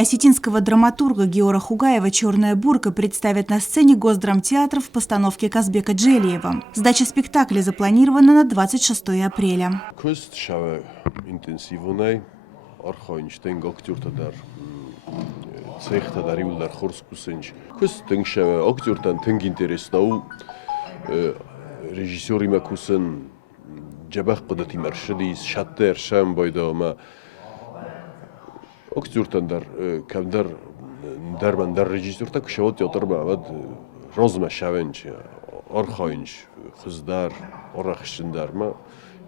Произведение осетинского драматурга Геора Хугаева «Черная бурка» представят на сцене Госдрамтеатра в постановке Казбека Джелиева. Сдача спектакля запланирована на 26 апреля. Октюртандар камдар дармандар режиссер так шавот яторма авад розма шавенч архаинч хыздар орахшиндарма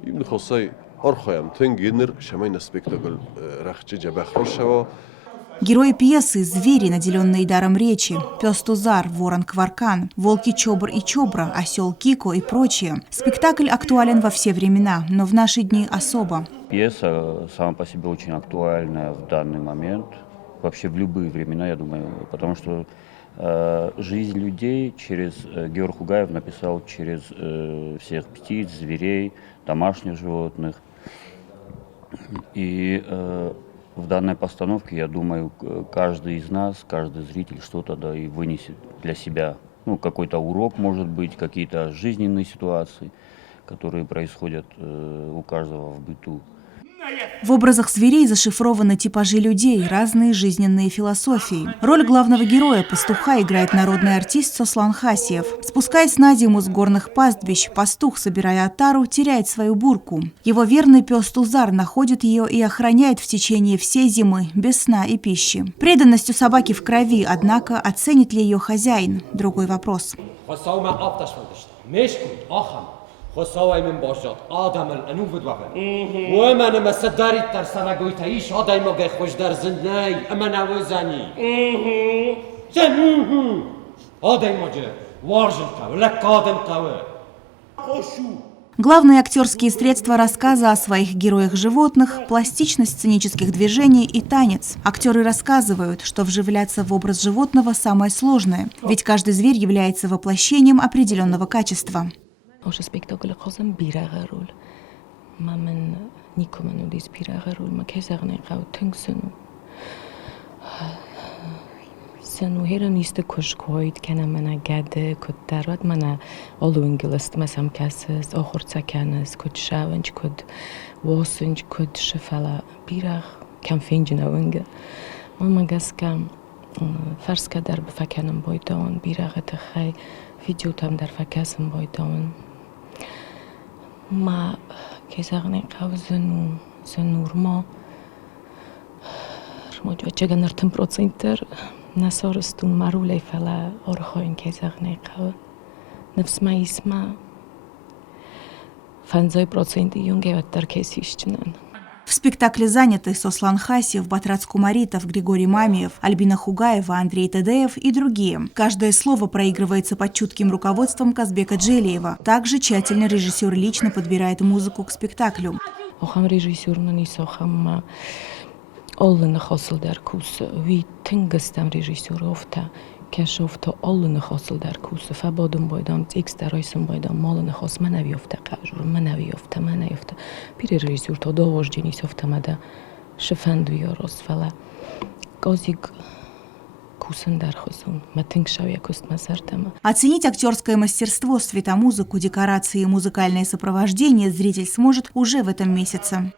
им хосай архаям тенгенер шамайна спектакль рахчи джабахрошава. Герои пьесы – звери, наделенные даром речи. Пес Тузар, ворон Кваркан, волки Чобр и Чобра, осел Кико и прочие. Спектакль актуален во все времена, но в наши дни особо. Пьеса сама по себе очень актуальная в данный момент, вообще в любые времена, я думаю, потому что жизнь людей Геор Хугаев написал через всех птиц, зверей, домашних животных. И в данной постановке, я думаю, каждый из нас, каждый зритель что-то и вынесет для себя. Ну, какой-то урок, может быть, какие-то жизненные ситуации, которые происходят у каждого в быту. В образах зверей зашифрованы типажи людей, разные жизненные философии. Роль главного героя, пастуха, играет народный артист Сослан Хасиев. Спускаясь на зиму с горных пастбищ, пастух, собирая отару, теряет свою бурку. Его верный пес Тузар находит ее и охраняет в течение всей зимы, без сна и пищи. Преданность у собаки в крови, однако оценит ли ее хозяин – другой вопрос. خساویم باشد آدم الانو بدوغن و من مسداری در سنگوی تایش آدای مگه خوش در زندگی اما نوزنی زنوه آدای مگه وارجل قوه لکادم قوه خوشو. Главные актерские средства рассказа о своих героях-животных – пластичность сценических движений и танец. Актеры рассказывают, что вживляться в образ животного самое сложное, ведь каждый зверь является воплощением определенного качества. Oša spektakl khosam biraga rol. Mamen nikomanu dis biraga rol ma kezagne qav tungsunu. Senu heran iste kushkoid kana mana gade kud darat mana olungilist masam kases okhurtsakanes kud shavench kud wosunch kud shfala birag kam finjna unge. Mama gaska farska dar bfakanam boydon biraga tkhay video tam dar fakasam boydon. ما كيساغني قاوزن زنورما رموجو چگا نرتم پروسنتر نسارستون مرولي فلا أرخوين كيساغني قاو نفس ما اسمه فانزاي проценты юнге ваттар кесишчинан. В спектакле заняты Сослан Хасиев, Батрац Кумаритов, Григорий Мамиев, Альбина Хугаева, Андрей Тедеев и другие. Каждое слово проигрывается под чутким руководством Казбека Джелиева. Также тщательно режиссер лично подбирает музыку к спектаклю. Охам режиссер нанисохам оллын хосл дар кус ви тингстам режиссер офта кешофта оллын хосл дар кус фабодум бойдам икс дарайсум бойдам малын хос манавиофта қажур манавиофта пире режиссер то довождени софтамада шефанду yorос фала козик кусандар хосун матингшавя кустмасартама. Оценить актерское мастерство, светомузыку, декорации и музыкальное сопровождение зритель сможет уже в этом месяце.